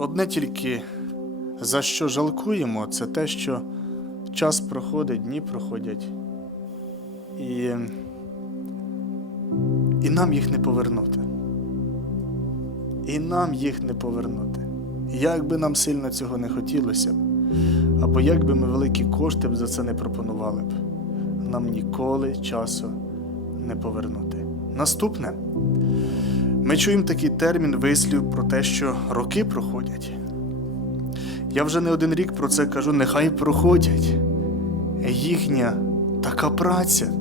Одне тільки за що жалкуємо, це те, що час проходить, дні проходять, і, і нам їх не повернути. І нам їх не повернути. Як би нам сильно цього не хотілося б, або як би ми великі кошти б за це не пропонували б, нам ніколи часу не повернути. Наступне. Ми чуємо такий термін вислів про те, що роки проходять. Я вже не один рік про це кажу, нехай проходять. Їхня така праця,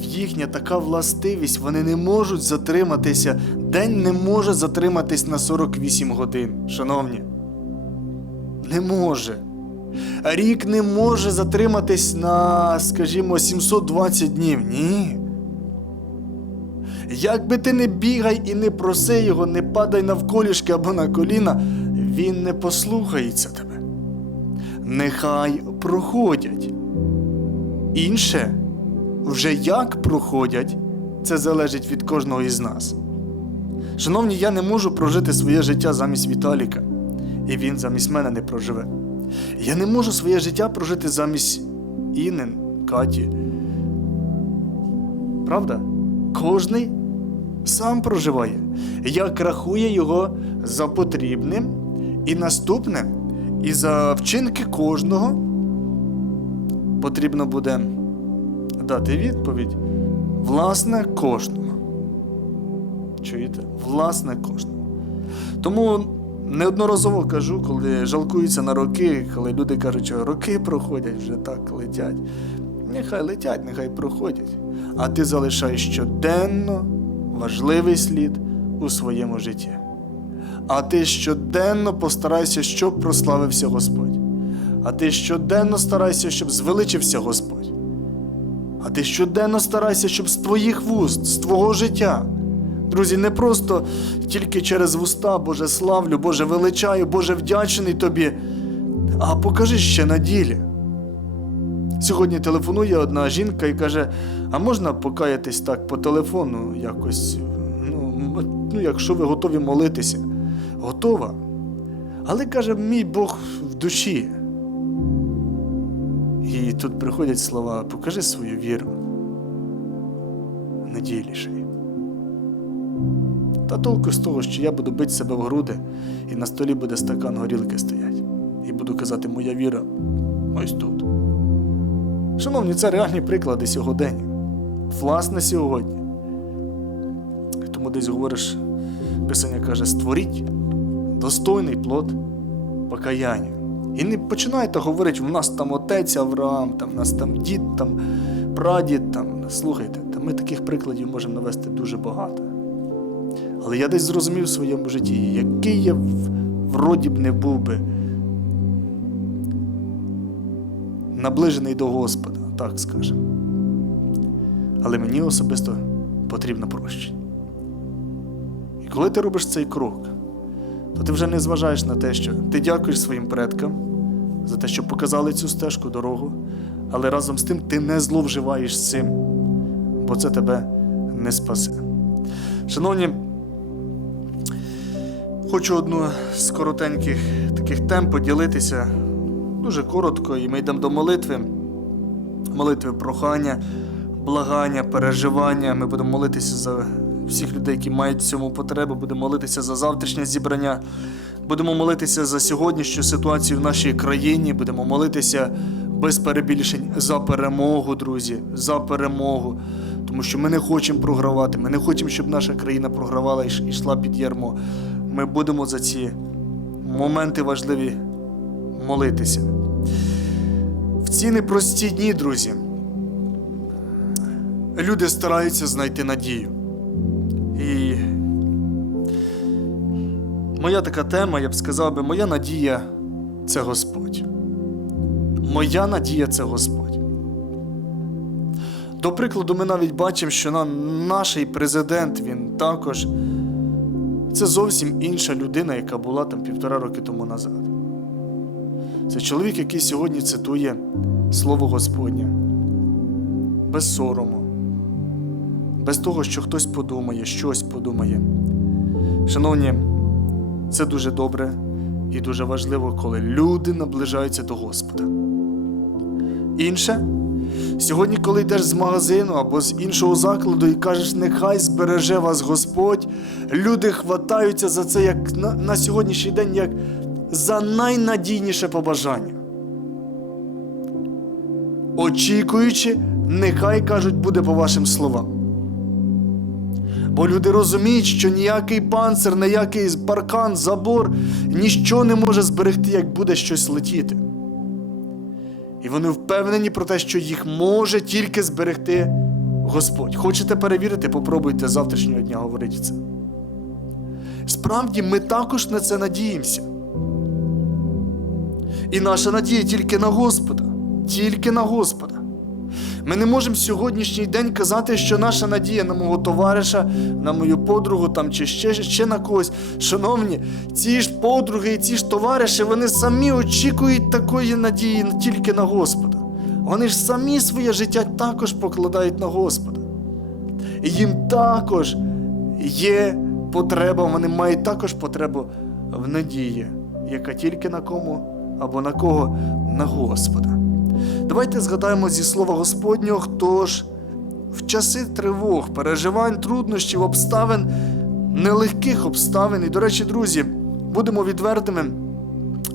їхня така властивість, вони не можуть затриматися. День не може затриматись на 48 годин, шановні. Не може. Рік не може затриматись на, скажімо, 720 днів. Ні. Як би ти не бігай і не проси його, не падай навколішки або на коліна, він не послухається тебе. Нехай проходять. Інше, вже як проходять, це залежить від кожного із нас. Шановні, я не можу прожити своє життя замість Віталіка, і він замість мене не проживе. Я не можу своє життя прожити замість Інен, Каті. Правда? Кожний сам проживає, як рахує його за потрібним, і наступне, і за вчинки кожного потрібно буде дати відповідь власне кожному. Чуєте? Власне кожному. Тому неодноразово кажу, коли жалкуються на роки, коли люди кажуть, що роки проходять, вже так летять. Нехай летять, нехай проходять. А ти залишаєш щоденно важливий слід у своєму житті. А ти щоденно постарайся, щоб прославився Господь. А ти щоденно старайся, щоб звеличився Господь. А ти щоденно старайся, щоб з твоїх вуст, з твого життя. Друзі, не просто тільки через вуста, Боже славлю, Боже величаю, Боже вдячний тобі, а покажи ще на ділі. Сьогодні телефонує одна жінка і каже: а можна покаятись так по телефону якось? Ну, ну, якщо ви готові молитися. Готова. Але каже, мій Бог в душі. І тут приходять слова: покажи свою віру. Надійліший. Та толку з того, що я буду бити себе в груди, і на столі буде стакан горілки стоять. І буду казати, моя віра ось тут. Шановні, це реальні приклади сьогодення. Власне сьогодні. Тому десь говориш, Писання каже, створіть достойний плод покаяння. І не починайте говорити, в нас там отець Авраам, там, в нас там дід, там, прадід. Там. Слухайте, та ми таких прикладів можемо навести дуже багато. Але я десь зрозумів в своєму житті, який я вроді б не був би наближений до Господа, так скажемо. Але мені особисто потрібно прощення. І коли ти робиш цей крок, то ти вже не зважаєш на те, що ти дякуєш своїм предкам за те, що показали цю стежку, дорогу, але разом з тим ти не зловживаєш цим, бо це тебе не спасе. Шановні, хочу одну з коротеньких таких тем поділитися дуже коротко, і ми йдемо до молитви. Молитви прохання, благання, переживання. Ми будемо молитися за всіх людей, які мають в цьому потребу. Будемо молитися за завтрашнє зібрання. Будемо молитися за сьогоднішню ситуацію в нашій країні. Будемо молитися без перебільшень за перемогу, друзі, за перемогу. Тому що ми не хочемо програвати. Ми не хочемо, щоб наша країна програвала і йшла під ярмо. Ми будемо за ці моменти важливі молитися. Ці непрості дні, друзі, люди стараються знайти надію. І моя така тема, я б сказав би, моя надія це Господь. Моя надія це Господь. До прикладу, ми навіть бачимо, що на наш президент він також це зовсім інша людина, яка була там півтора роки тому назад. Це чоловік, який сьогодні цитує Слово Господнє без сорому, без того, що хтось подумає, щось подумає. Шановні, Це дуже добре і дуже важливо, коли люди наближаються до Господа. Інше, сьогодні, коли йдеш з магазину або з іншого закладу і кажеш, нехай збереже вас Господь, люди хватаються за це як на, на сьогоднішній день як за найнадійніше побажання. Очікуючи, нехай кажуть, буде по вашим словам. Бо люди розуміють, що ніякий панцир, ніякий паркан, забор ніщо не може зберегти, як буде щось летіти. І вони впевнені про те, що їх може тільки зберегти Господь. Хочете перевірити, попробуйте завтрашнього дня говорити це. Справді, ми також на це надіємося. І наша надія тільки на Господа, тільки на Господа. Ми не можемо сьогоднішній день казати, що наша надія на мого товариша, на мою подругу там, чи ще, ще на когось. Шановні, ці ж подруги і ці ж товариші, вони самі очікують такої надії тільки на Господа. Вони ж самі своє життя також покладають на Господа. І їм також є потреба, вони мають також потребу в надії, яка тільки на кому або на кого? На Господа. Давайте згадаємо зі слова Господнього, хто ж в часи тривог, переживань, труднощів, обставин, нелегких обставин. І, до речі, друзі, будемо відвертими.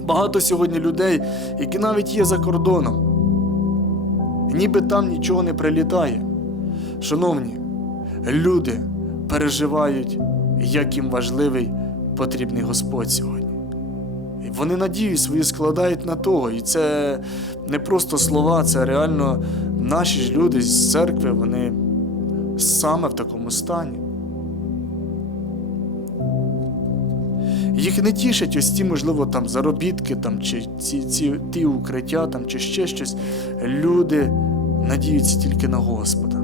Багато сьогодні людей, які навіть є за кордоном, ніби там нічого не прилітає. Шановні, люди переживають, як їм важливий потрібний Господь сьогодні. Вони надію свою складають на того. І це не просто слова, це реально наші ж люди з церкви, вони саме в такому стані. Їх не тішать ось ці, можливо, там заробітки, там, чи ці, ці ті укриття, там, чи ще щось. Люди надіються тільки на Господа.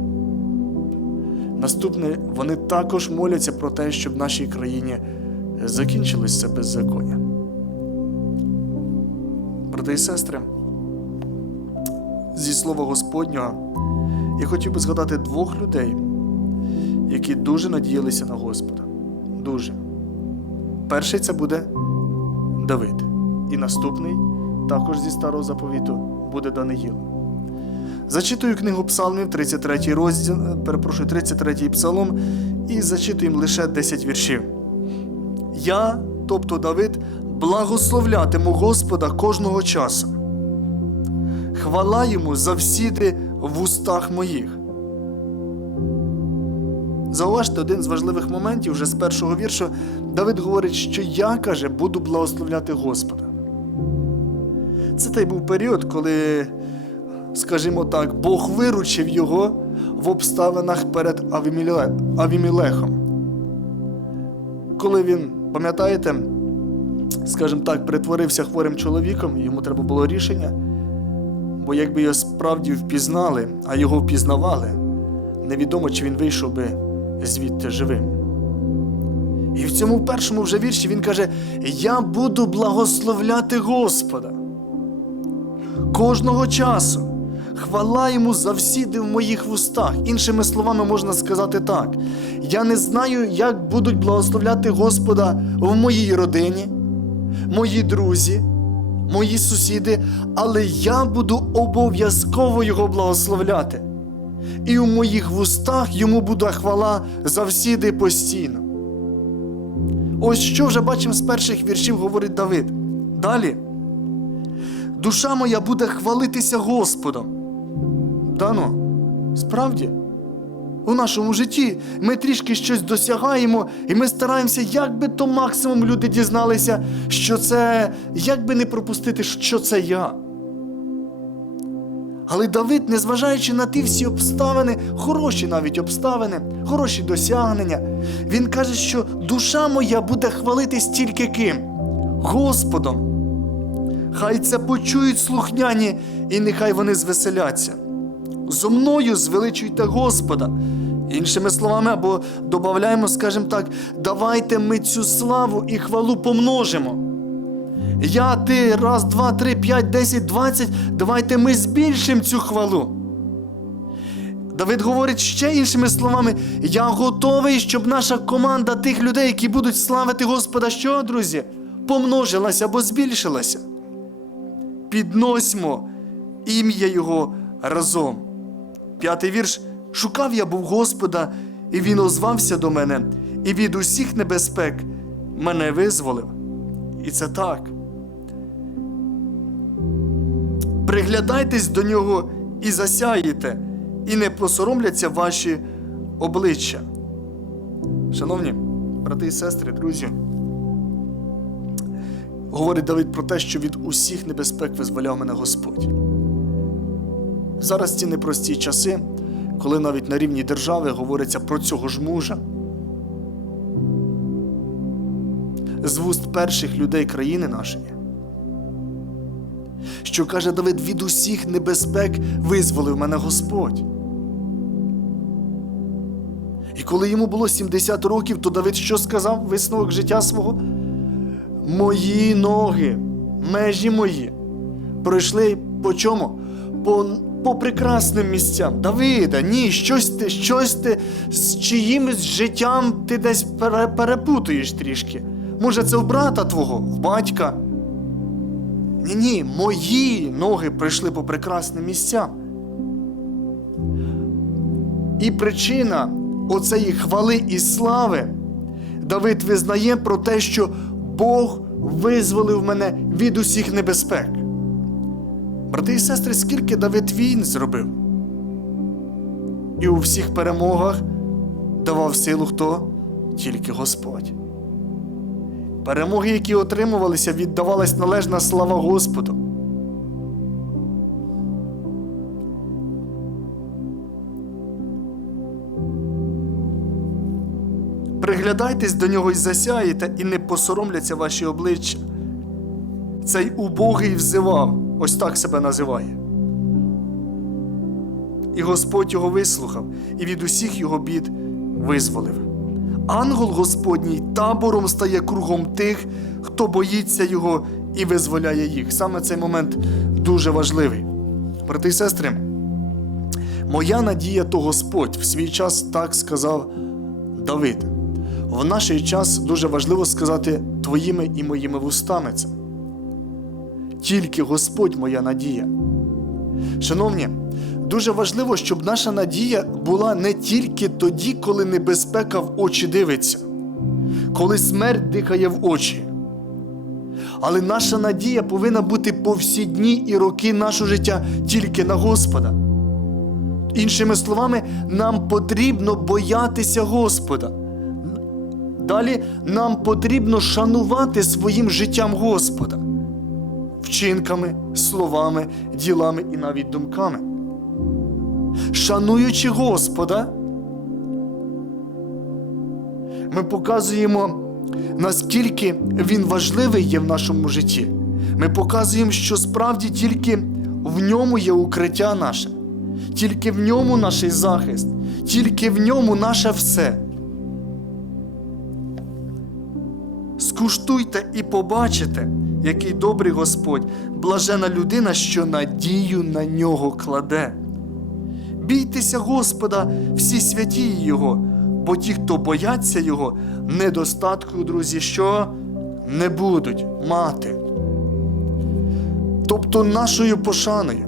Наступне, вони також моляться про те, щоб в нашій країні закінчилось беззаконня. Брати і сестри, зі слова Господнього, я хотів би згадати двох людей, які дуже надіялися на Господа. Дуже. Перший це буде Давид. І наступний, також зі старого заповіту, буде Даниїл. Зачитую книгу Псалмів, 33 розділ, перепрошую, 33 псалом, і зачитуємо лише 10 віршів. Я, тобто Давид, благословлятиму Господа кожного часу. Хвала йому завсіди в устах моїх. Зауважте один з важливих моментів вже з першого віршу. Давид говорить, що я, каже, буду благословляти Господа. Це той був період, коли, скажімо так, Бог виручив його в обставинах перед Авімілехом. Коли він, пам'ятаєте, скажімо так, притворився хворим чоловіком, йому треба було рішення. Бо якби його справді впізнали, а його впізнавали, невідомо, чи він вийшов би звідти живим. І в цьому першому вже вірші він каже: Я буду благословляти Господа. Кожного часу. Хвала йому завсіди в моїх вустах. Іншими словами, можна сказати так: я не знаю, як будуть благословляти Господа в моїй родині, мої друзі, мої сусіди, але я буду обов'язково його благословляти. І у моїх вустах йому буде хвала завсіди постійно. Ось що вже бачимо з перших віршів, говорить Давид. Далі. Душа моя буде хвалитися Господом. Дано, справді, у нашому житті ми трішки щось досягаємо, і ми стараємося, як би то максимум люди дізналися, що це, як би не пропустити, що це я. Але Давид, незважаючи на ті всі обставини, хороші навіть обставини, хороші досягнення, він каже, що душа моя буде хвалитись тільки ким? Господом. Хай це почують слухняні, і нехай вони звеселяться. Зо мною звеличуйте Господа. Іншими словами, або додаємо, скажімо так, давайте ми цю славу і хвалу помножимо. Я, ти, раз, два, три, п'ять, десять, двадцять. Давайте ми збільшимо цю хвалу. Давид говорить ще іншими словами: я готовий, щоб наша команда тих людей, які будуть славити Господа, що, друзі, помножилася або збільшилася. Підносьмо ім'я Його разом. П'ятий вірш. Шукав я був Господа, і Він озвався до мене, і від усіх небезпек мене визволив. І це так. Приглядайтесь до нього і засяєте, і не посоромляться ваші обличчя. Шановні брати і сестри, друзі, говорить Давид про те, що від усіх небезпек визволяв мене Господь. Зараз ці непрості часи, коли навіть на рівні держави говориться про цього ж мужа. З вуст перших людей країни нашої, що каже Давид, від усіх небезпек визволив мене Господь. І коли йому було 70 років, то Давид що сказав висновок життя свого? Мої ноги, межі мої, пройшли по чому? По, по прекрасним місцям. Давида, ні, щось ти, щось ти з чиїмось життям ти десь пере, перепутуєш трішки. Може, це в брата твого, в батька. Ні, ні, мої ноги прийшли по прекрасним місцям. І причина оцеї хвали і слави Давид визнає про те, що Бог визволив мене від усіх небезпек. Брати і сестри, скільки Давид війн зробив? І у всіх перемогах давав силу хто? Тільки Господь. Перемоги, які отримувалися, віддавалась належна слава Господу. Приглядайтесь до нього й засяєте, і не посоромляться ваші обличчя. Цей убогий взивав, ось так себе називає. І Господь його вислухав, і від усіх його бід визволив. Ангел Господній табором стає кругом тих, хто боїться його і визволяє їх. Саме цей момент дуже важливий. Брати і сестри, моя надія то Господь в свій час так сказав Давид. В наш час дуже важливо сказати твоїми і моїми вустами це. Тільки Господь моя надія. Шановні, дуже важливо, щоб наша надія була не тільки тоді, коли небезпека в очі дивиться, коли смерть дихає в очі. Але наша надія повинна бути по всі дні і роки нашого життя тільки на Господа. Іншими словами, нам потрібно боятися Господа. Далі нам потрібно шанувати своїм життям Господа, вчинками, словами, ділами і навіть думками. Шануючи Господа, ми показуємо, наскільки Він важливий є в нашому житті. Ми показуємо, що справді тільки в ньому є укриття наше, тільки в ньому наш захист, тільки в ньому наше все. Скуштуйте і побачите, який добрий Господь, блажена людина, що надію на нього кладе. Бійтеся Господа, всі святі Його, бо ті, хто бояться Його, недостатку, друзі, що не будуть мати. Тобто нашою пошаною.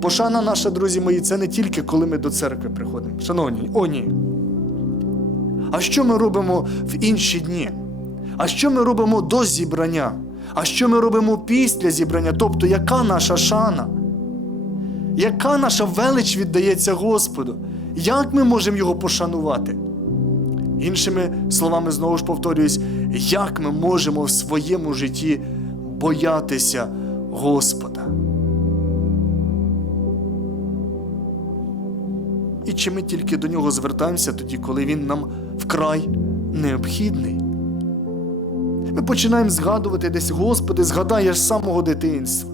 Пошана наша, друзі мої, це не тільки коли ми до церкви приходимо. Шановні, о ні. А що ми робимо в інші дні? А що ми робимо до зібрання? А що ми робимо після зібрання? Тобто, яка наша шана? Яка наша велич віддається Господу? Як ми можемо його пошанувати? Іншими словами, знову ж повторююсь, як ми можемо в своєму житті боятися Господа? І чи ми тільки до нього звертаємося тоді, коли він нам вкрай необхідний? Ми починаємо згадувати десь, Господи, згадай я з самого дитинства.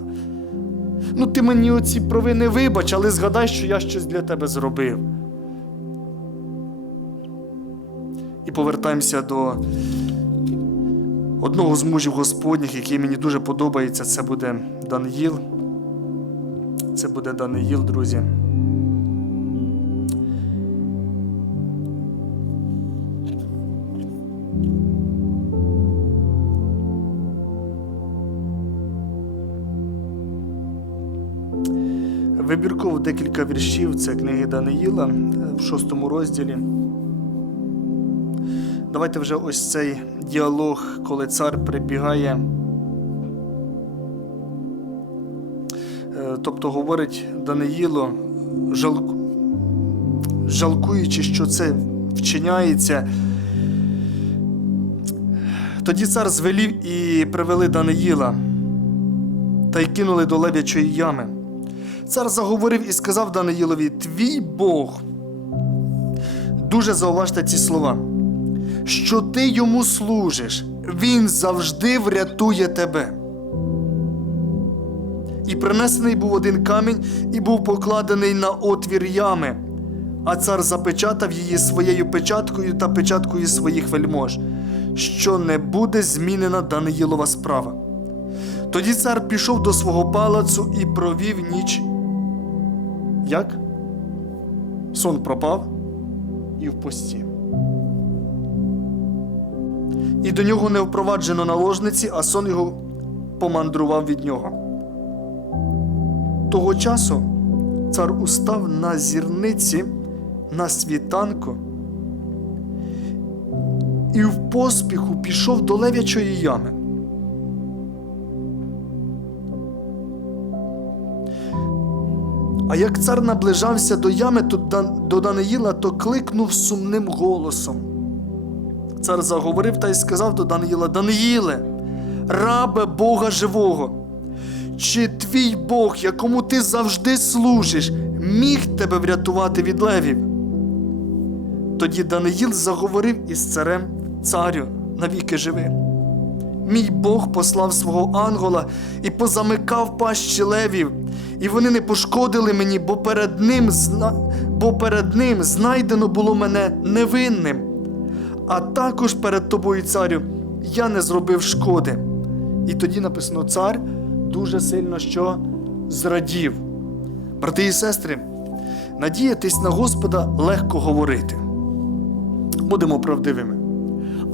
Ну, ти мені оці провини вибач, але згадай, що я щось для тебе зробив. І повертаємося до одного з мужів Господніх, який мені дуже подобається. Це буде Даниїл. Це буде Даниїл, друзі. Вибірково декілька віршів. Це книги Даниїла е, в шостому розділі. Давайте вже ось цей діалог, коли цар прибігає. Е, Тобто говорить Даниїло, жалку... жалкуючи, що це вчиняється. Тоді цар звелів і привели Даниїла та й кинули до лев'ячої ями. Цар заговорив і сказав Даниїлові: Твій Бог. Дуже зауважте ці слова. Що ти йому служиш, він завжди врятує тебе. І принесений був один камінь, і був покладений на отвір ями, а цар запечатав її своєю печаткою та печаткою своїх вельмож, що не буде змінена Даниїлова справа. Тоді цар пішов до свого палацу і провів ніч. Як? Сон пропав і в пості. І до нього не впроваджено наложниці, а сон його помандрував від нього. Того часу цар устав на зірниці на світанку і в поспіху пішов до лев'ячої ями. А як цар наближався до ями до Даниїла, то кликнув сумним голосом. Цар заговорив та й сказав до Даниїла: Даниїле, рабе Бога живого, чи твій Бог, якому ти завжди служиш, міг тебе врятувати від левів? Тоді Даниїл заговорив із царем царю навіки живи. Мій Бог послав свого ангела і позамикав пащі левів, і вони не пошкодили мені, бо перед ним, бо перед ним знайдено було мене невинним. А також перед тобою, царю, я не зробив шкоди. І тоді написано: цар дуже сильно що зрадів. Брати і сестри, надіятись на Господа легко говорити. Будемо правдивими.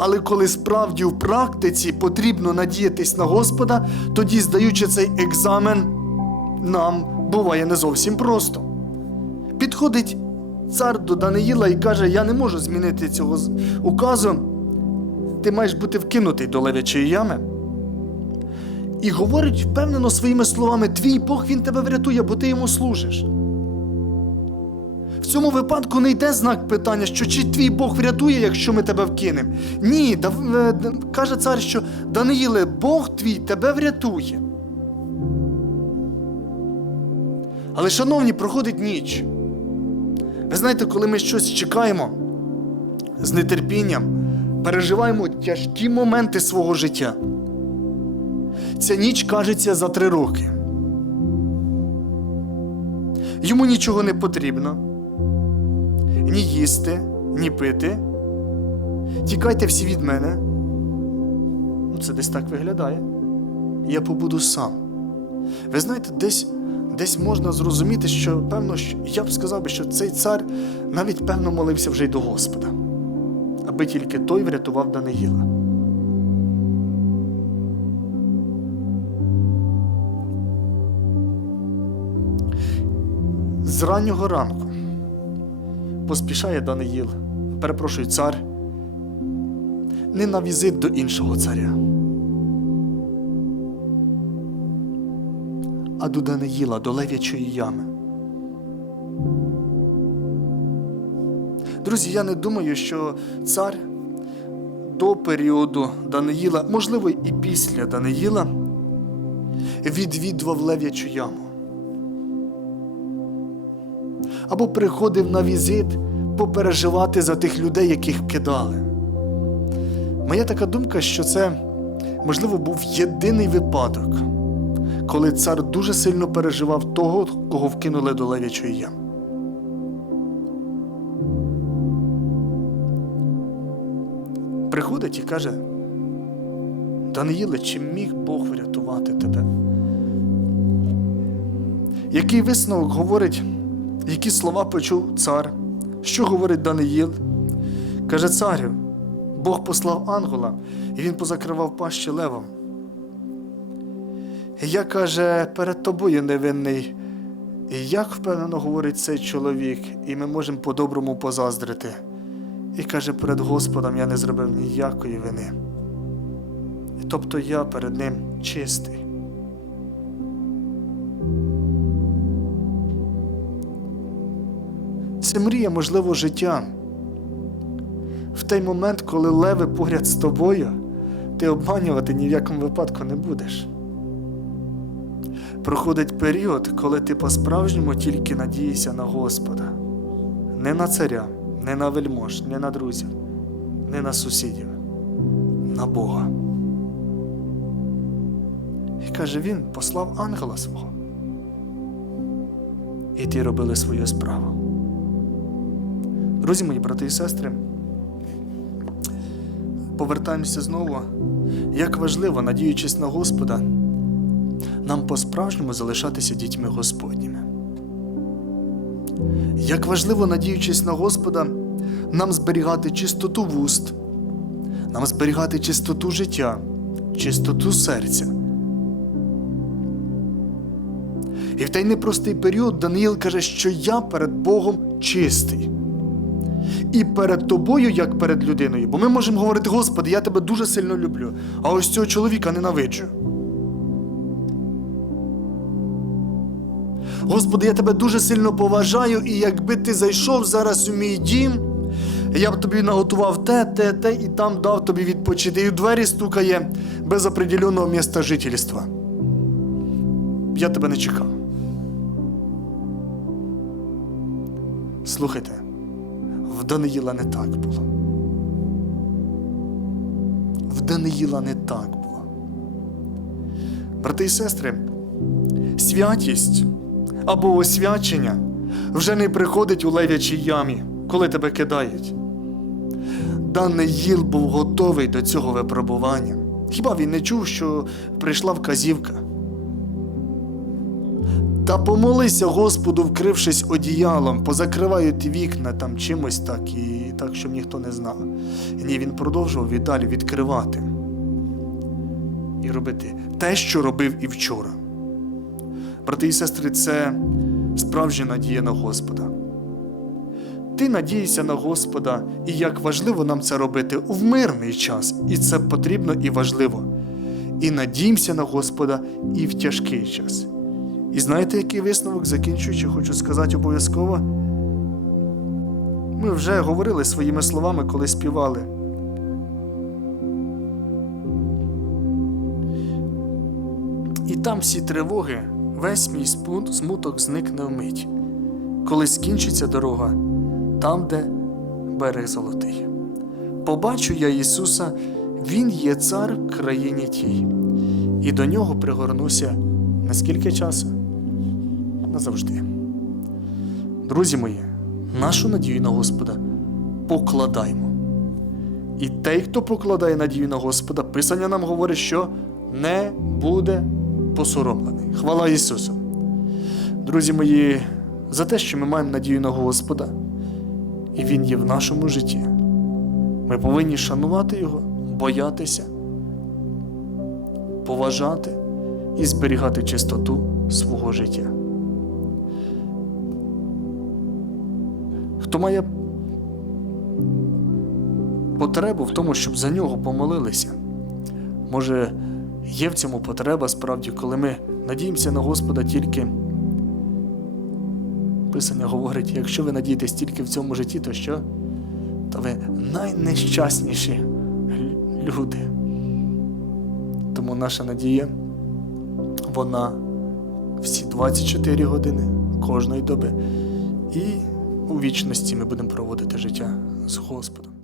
Але коли справді в практиці потрібно надіятись на Господа, тоді, здаючи цей екзамен, нам буває не зовсім просто. Підходить цар до Даниїла і каже: Я не можу змінити цього указу. Ти маєш бути вкинутий до левячої ями. І говорить впевнено своїми словами: Твій Бог він тебе врятує, бо ти йому служиш. Цьому випадку не йде знак питання, що чи твій Бог врятує, якщо ми тебе вкинемо. Ні, Дав- е, каже цар, що Даниїле, Бог твій тебе врятує. Але, шановні, проходить ніч. Ви знаєте, коли ми щось чекаємо з нетерпінням, переживаємо тяжкі моменти свого життя. Ця ніч кажеться за три роки. Йому нічого не потрібно. Ні їсти, ні пити. Тікайте всі від мене. Ну, це десь так виглядає. Я побуду сам. Ви знаєте, десь, десь можна зрозуміти, що певно, я б сказав що цей цар навіть певно молився вже й до Господа, аби тільки той врятував Даниїла. З раннього ранку поспішає Даниїл, перепрошую, цар, не на візит до іншого царя, а до Даниїла, до лев'ячої ями. Друзі, я не думаю, що цар до періоду Даниїла, можливо, і після Даниїла, відвідував лев'ячу яму або приходив на візит попереживати за тих людей, яких кидали. Моя така думка, що це, можливо, був єдиний випадок, коли цар дуже сильно переживав того, кого вкинули до лев'ячої ями. Приходить і каже: Даниїле, чи міг Бог врятувати тебе? Який висновок говорить, які слова почув цар? Що говорить Даниїл? Каже царю, Бог послав ангела, і він позакривав пащі левом. Я каже, перед тобою невинний, І як впевнено говорить цей чоловік, і ми можемо по-доброму позаздрити. І каже, перед Господом я не зробив ніякої вини. Тобто я перед ним чистий. Це мрія, можливо, життя. В той момент, коли леви поряд з тобою, ти обманювати ні в якому випадку не будеш. Проходить період, коли ти по-справжньому тільки надієшся на Господа. Не на царя, не на вельмож, не на друзів, не на сусідів, на Бога. І каже, він послав ангела свого. І ті робили свою справу. Друзі мої, брати і сестри, повертаємося знову. Як важливо, надіючись на Господа, нам по-справжньому залишатися дітьми Господніми. Як важливо, надіючись на Господа, нам зберігати чистоту вуст, нам зберігати чистоту життя, чистоту серця. І в той непростий період Даниїл каже, що я перед Богом чистий. І перед тобою, як перед людиною. Бо ми можемо говорити, Господи, я тебе дуже сильно люблю, а ось цього чоловіка ненавиджу. Господи, я тебе дуже сильно поважаю, і якби ти зайшов зараз у мій дім, я б тобі наготував те, те, те, і там дав тобі відпочити. І у двері стукає без определеного міста жительства. Я тебе не чекав. Слухайте, Даниїла не так було. В Даниїла не так було. Брати і сестри, святість або освячення вже не приходить у левячій ямі, коли тебе кидають. Даниїл був готовий до цього випробування. Хіба він не чув, що прийшла вказівка? Та помолися Господу, вкрившись одіялом, позакривають вікна там чимось так, і так, щоб ніхто не знав. І ні, він продовжував віддалі відкривати і робити те, що робив і вчора. Брати і сестри, це справжня надія на Господа. Ти надієшся на Господа, і як важливо нам це робити в мирний час, і це потрібно і важливо. І надіємося на Господа і в тяжкий час. І знаєте, який висновок, закінчуючи, хочу сказати обов'язково. Ми вже говорили своїми словами, коли співали. І там всі тривоги, весь мій смуток зникне вмить. Коли скінчиться дорога, там, де берег золотий. Побачу я Ісуса, Він є цар в країні тій, і до нього пригорнуся на скільки часу? Назавжди. Друзі мої, нашу надію на Господа покладаймо. І той, хто покладає надію на Господа, Писання нам говорить, що не буде посоромлений. Хвала Ісусу. Друзі мої, за те, що ми маємо надію на Господа, і Він є в нашому житті. Ми повинні шанувати Його, боятися, поважати і зберігати чистоту свого життя. Хто має потребу в тому, щоб за нього помолилися, може, є в цьому потреба справді, коли ми надіємося на Господа тільки. Писання говорить, якщо ви надієтесь тільки в цьому житті, то що? То ви найнещасніші люди. Тому наша надія, вона всі 24 години кожної доби. І вічності ми будемо проводити життя з Господом.